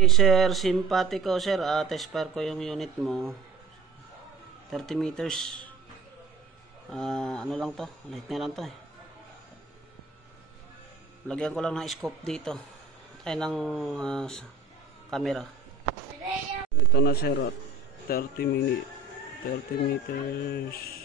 Hey sir, simpatiko sir, test fire ko yung unit mo 30 meters. Ano lang to, light nga lang to eh. Lagyan ko lang ng scope dito ay ng camera. Ito na sir, 30 meters.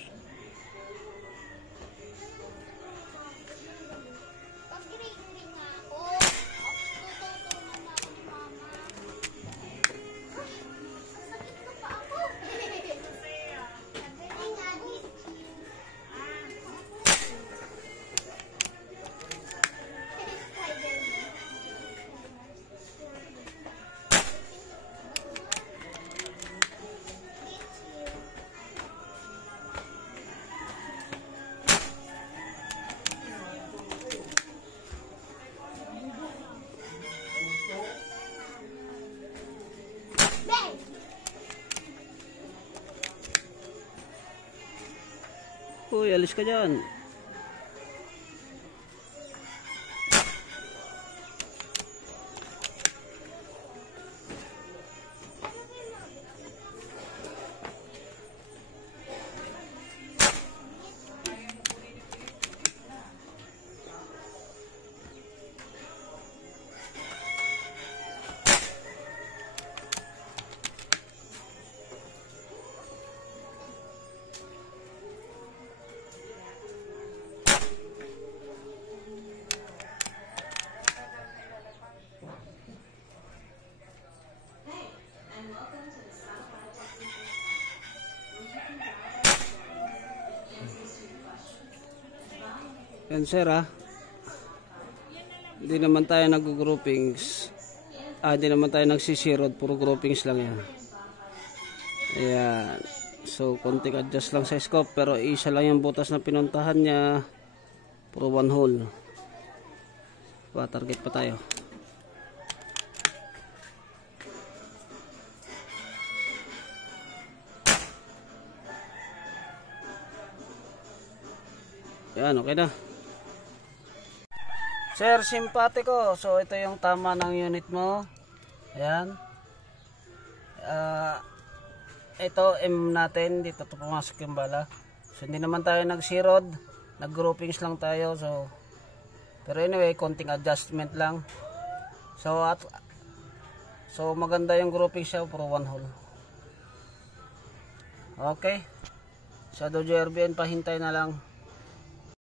Uy, alis ka dyan. Yan sir hindi naman tayo nag-groupings, hindi naman tayo nagsisirod, puro groupings lang yan. Ayan, so konting adjust lang sa scope, pero isa lang yung butas na pinuntahan niya, puro one hole. Target pa tayo. Yan, okay na. Sir, simpatiko. So, ito yung tama ng unit mo. Ayan. Ito, M natin. Dito to pumasok yung bala. So, hindi naman tayo nag-sirod. Nag-groupings lang tayo. So, pero anyway, konting adjustment lang. So, maganda yung grouping siya. Puro one hole. Okay. Shadow JRBN, pahintay na lang.